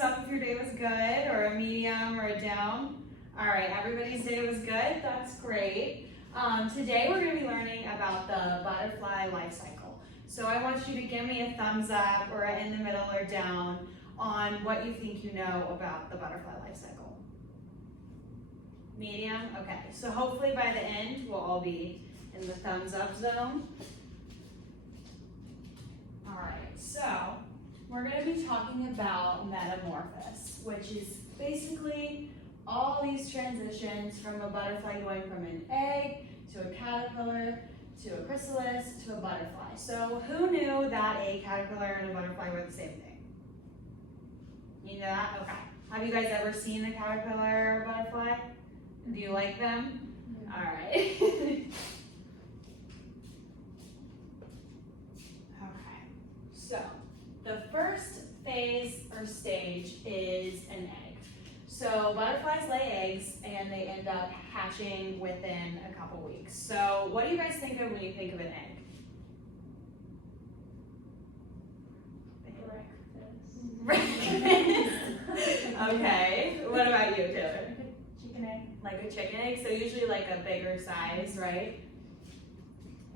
thumbs up if your day was good, or a medium, or a down. All right, everybody's day was good. That's great. Today we're going to be learning about the butterfly life cycle. So I want you to give me a thumbs up, or a in the middle, or down on what you think you know about the butterfly life cycle. Medium? Okay, so hopefully by the end we'll all be in the thumbs up zone. All right, so we're going to be talking about metamorphosis, which is basically all these transitions from a butterfly going from an egg to a caterpillar to a chrysalis to a butterfly. So who knew that a caterpillar and a butterfly were the same thing? You know that? Okay. Have you guys ever seen a caterpillar or a butterfly? Do you like them? Yeah. All right. Okay. So the first phase or stage is an egg. So butterflies lay eggs and they end up hatching within a couple weeks. So what do you guys think of when you think of an egg? Breakfast. Okay. What about you, Taylor? Chicken egg. Like a chicken egg, so usually like a bigger size, right?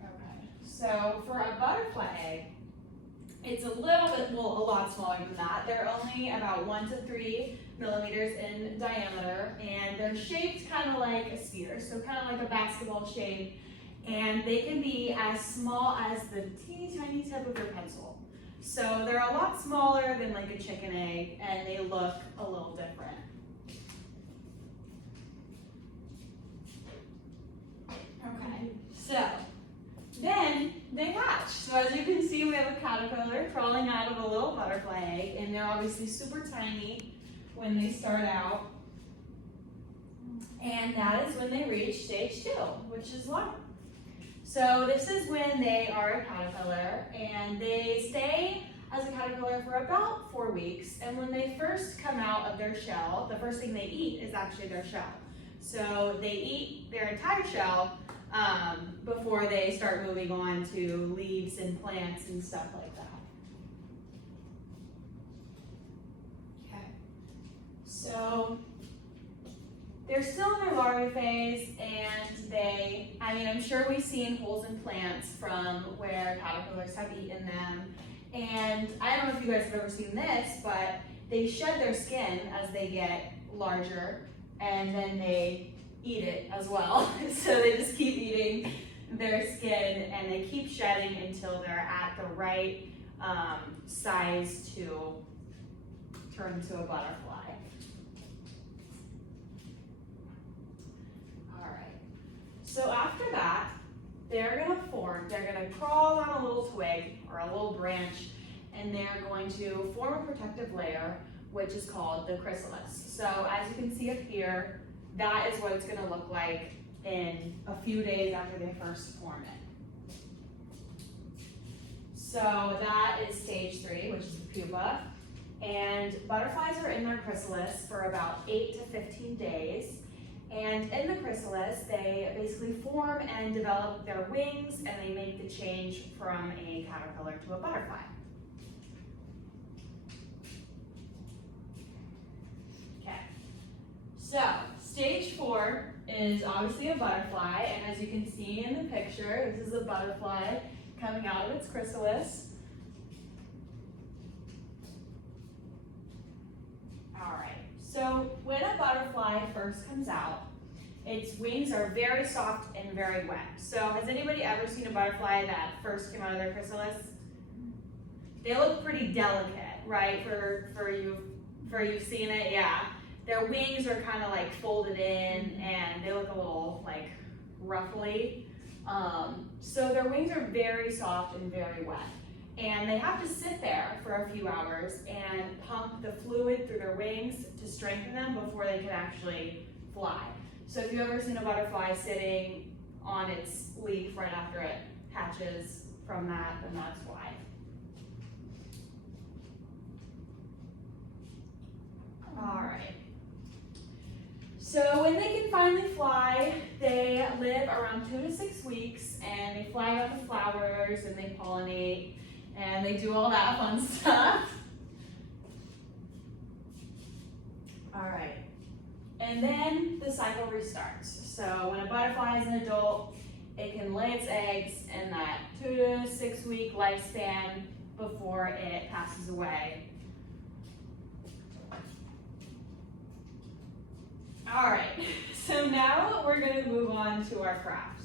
Okay. So for a butterfly egg, it's a little bit, well, a lot smaller than that. They're only about 1 to 3 millimeters in diameter, and they're shaped kind of like a sphere, so kind of like a basketball shape, and they can be as small as the teeny tiny tip of your pencil. So they're a lot smaller than like a chicken egg, and they look a little different. Okay, so then they hatch. So as you can see, we have a caterpillar crawling out of a little butterfly egg, and they're obviously super tiny when they start out. And that is when they reach stage 2, which is larva. So this is when they are a caterpillar, and they stay as a caterpillar for about 4 weeks. And when they first come out of their shell, the first thing they eat is actually their shell. So they eat their entire shell before they start moving on to leaves and plants and stuff like that. Okay. So they're still in their larvae phase, and I'm sure we've seen holes in plants from where caterpillars have eaten them. And I don't know if you guys have ever seen this, but they shed their skin as they get larger, and then they eat it as well. So they just keep eating their skin, and they keep shedding until they're at the right size to turn into a butterfly. All right. So after that, they're gonna crawl on a little twig or a little branch, and they're going to form a protective layer, which is called the chrysalis. So as you can see up here, that is what it's going to look like in a few days after they first form it. So that is stage 3, which is the pupa. And butterflies are in their chrysalis for about 8 to 15 days. And in the chrysalis, they basically form and develop their wings, and they make the change from a caterpillar to a butterfly. Okay. So stage 4 is obviously a butterfly, and as you can see in the picture, this is a butterfly coming out of its chrysalis. All right, so when a butterfly first comes out, its wings are very soft and very wet. So has anybody ever seen a butterfly that first came out of their chrysalis? They look pretty delicate, right? For you've seen it, yeah. Their wings are kind of like folded in, and they look a little like ruffly. So their wings are very soft and very wet. And they have to sit there for a few hours and pump the fluid through their wings to strengthen them before they can actually fly. So if you've ever seen a butterfly sitting on its leaf right after it hatches from that, then that's why. All right. So when they can finally fly, they live around 2 to 6 weeks, and they fly out the flowers, and they pollinate, and they do all that fun stuff. All right. And then the cycle restarts. So when a butterfly is an adult, it can lay its eggs in that 2 to 6 week lifespan before it passes away. All right, so now we're gonna move on to our craft.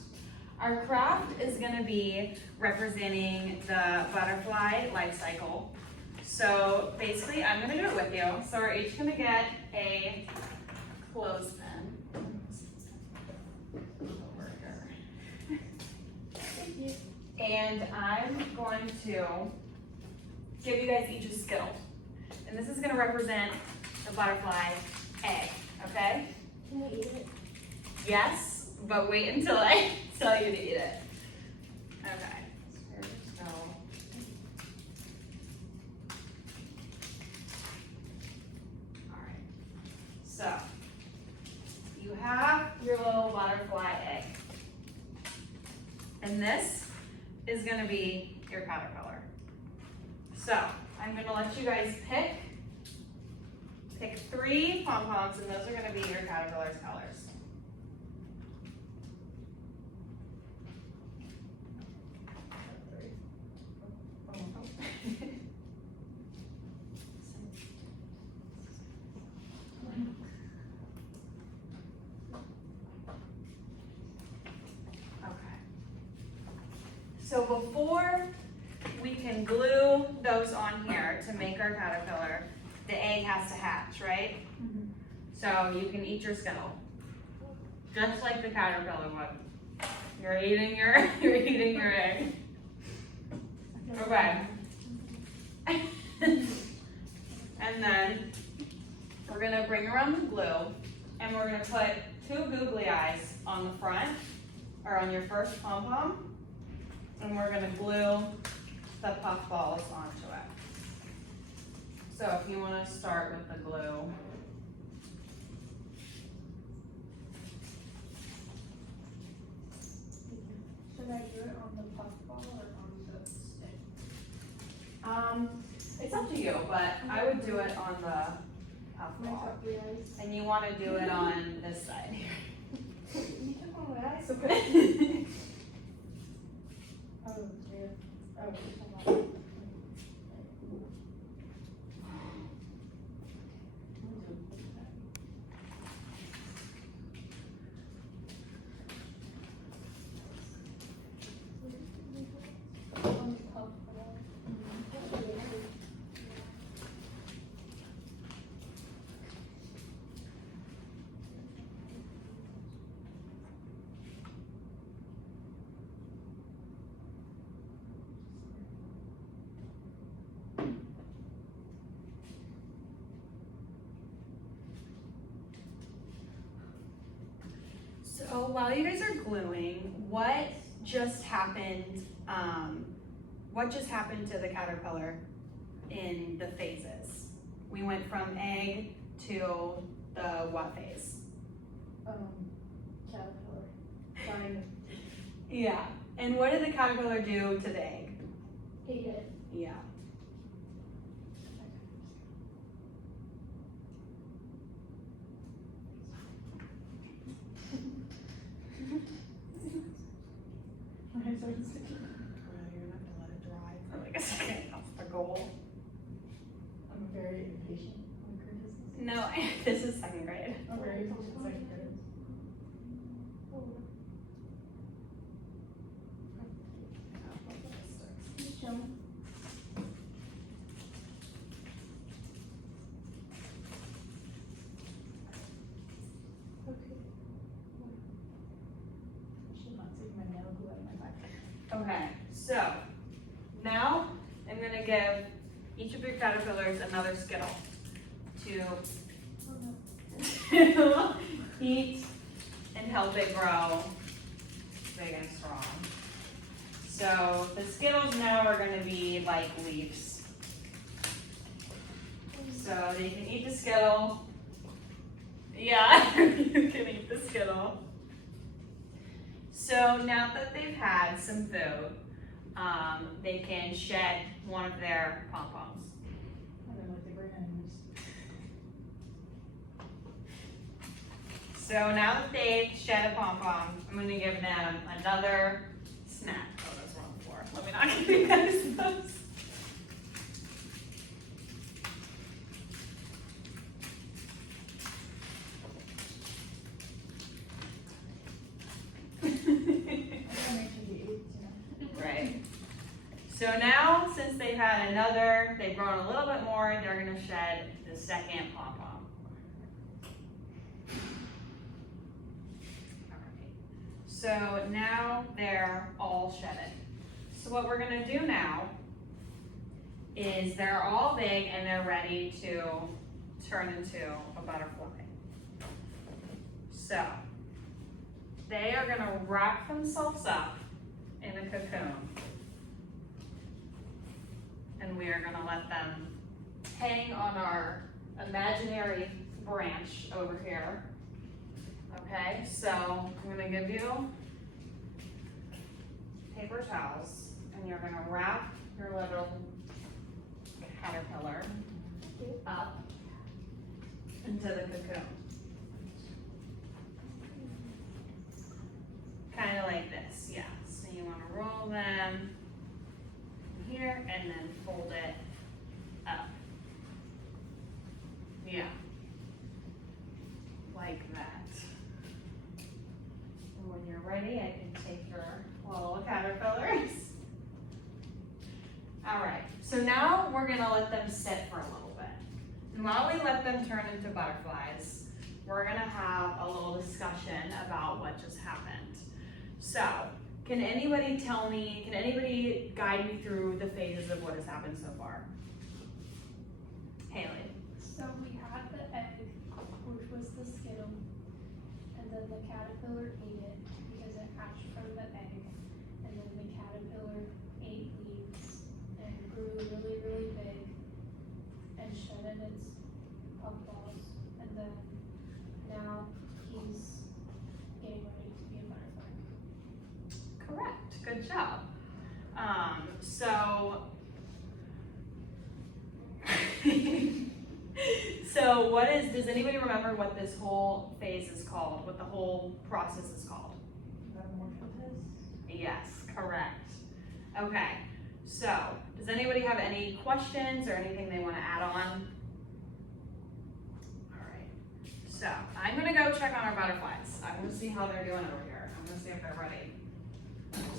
Our craft is gonna be representing the butterfly life cycle. So basically, I'm gonna do it with you. So we're each gonna get a clothespin. Over here. Thank you. And I'm going to give you guys each a skittle. And this is gonna represent the butterfly egg, okay? Can I eat it? Yes, but wait until I tell you to eat it. Okay. So. All right. So you have your little butterfly egg. And this is gonna be your caterpillar. So I'm gonna let you guys pick 3 pom-poms, and those are gonna be your caterpillar's colors. So before we can glue those on here to make our caterpillar, the egg has to hatch, right? Mm-hmm. So you can eat your skittle, just like the caterpillar would. You're eating your egg. Okay. And then we're gonna bring around the glue, and we're gonna put 2 googly eyes on the front, or on your first pom-pom, and we're gonna glue the puff balls onto it. So if you wanna start with the glue. Should I do it on the puff ball or on the stick? It's up to you, but I would do it on the puff ball. And you wanna do it on this side here. You took all my eyes, okay? Oh, yeah. Oh, come on. So while you guys are gluing, what just happened? What just happened to the caterpillar in the phases? We went from egg to the what phase? Caterpillar. Trying Yeah. And what did the caterpillar do to the egg? to eat it. Yeah. My eyes are sticky. You're gonna have to let it dry for like a second. That's the goal. I'm very impatient on criticism. No, this is 2nd grade. I'm very impatient second grade. Show me. Okay. I should not take my nail glue out of my back. Okay, so now I'm gonna give each of your caterpillars another skittle to eat and help it grow big and strong. So the skittles now are gonna be like leaves. So they can eat the skittle. Yeah, you can eat the skittle. So now that they've had some food, they can shed one of their pom-poms. I don't like the green onions. So now that they've shed a pom-pom, I'm gonna give them another snack. Oh, that's wrong floor. Let me not give you guys those. Right. So now, since they've had another, they've grown a little bit more, they're gonna shed the second pom-pom. Alright. So now they're all shedded. So what we're gonna do now is they're all big and they're ready to turn into a butterfly. So they are gonna wrap themselves up in a cocoon. And we are gonna let them hang on our imaginary branch over here. Okay, so I'm gonna give you paper towels and you're gonna wrap your little caterpillar up into the cocoon. Kind of like this, yeah. So you wanna roll them here and then fold it up. Yeah. Like that. And when you're ready, I can take your little caterpillars. All right, so now we're gonna let them sit for a little bit. And while we let them turn into butterflies, we're gonna have a little discussion about what just happened. So, can anybody guide me through the phases of what has happened so far? Haley. So we had the egg, which was the Skittle, and then the caterpillar ate it because it hatched from the egg, and then the caterpillar ate leaves and grew really, really big and shedded its puffballs, and then now he's getting ready to be a butterfly. Correct, good job. So does anybody remember what this whole phase is called, what the whole process is called? Metamorphosis? Yes, correct. Okay, so does anybody have any questions or anything they want to add on? All right, so I'm gonna go check on our butterflies. I'm gonna see how they're doing over here. I'm gonna see if they're ready.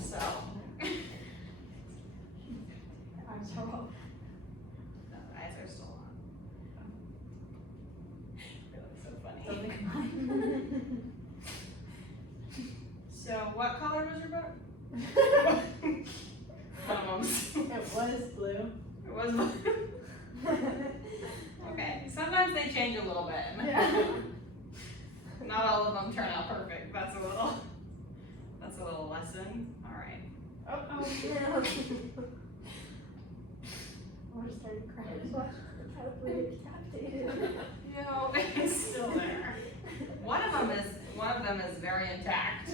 So. No, the eyes are still on. They look so funny. So what color was your boat? One of them. It was blue. It was blue. Okay, sometimes they change a little bit. Yeah. Not all of them turn out perfect. That's a little lesson. All right. Oh no. We're starting to cry. I just watched the caterpillar decapitated. No, it's still there. One of them is very intact.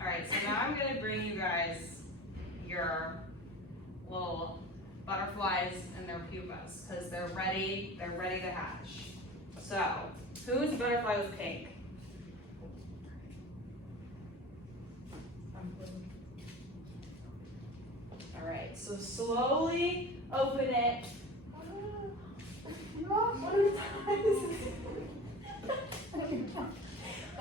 All right, so now I'm gonna bring you guys your little butterflies and their pupas because they're ready to hatch. So, whose butterfly was pink? All right, so slowly open it.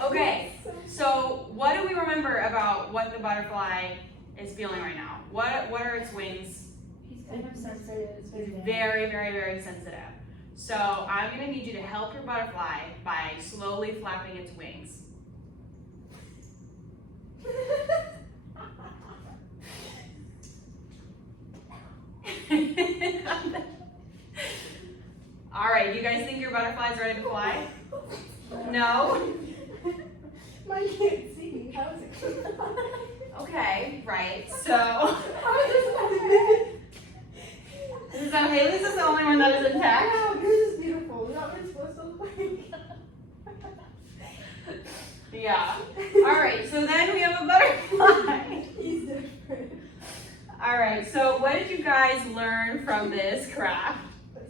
Okay, so what do we remember about what the butterfly is feeling right now? What are its wings? He's kind of sensitive. It's very, very, very sensitive. So I'm gonna need you to help your butterfly by slowly flapping its wings. All right, do you guys think your butterfly's ready to fly? No? Mine can't see. How is it going to fly? Okay, right, so. So Haley's is the only one that is intact? Wow, yours is beautiful. Is that what it's supposed to look like? Yeah. All right, so then we have a butterfly. He's different. All right, so what did you guys learn from this craft?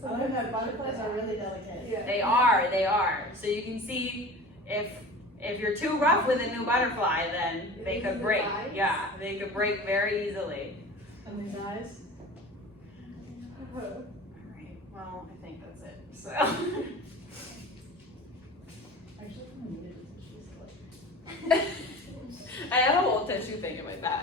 I learned that butterflies are really delicate. Yeah. They are. So you can see if you're too rough with a new butterfly, then they could break. Eyes? Yeah, they could break very easily. And these eyes? Alright, well, I think that's it, so. Actually, I needed a tissue, so. I have a whole tissue thing in my bag.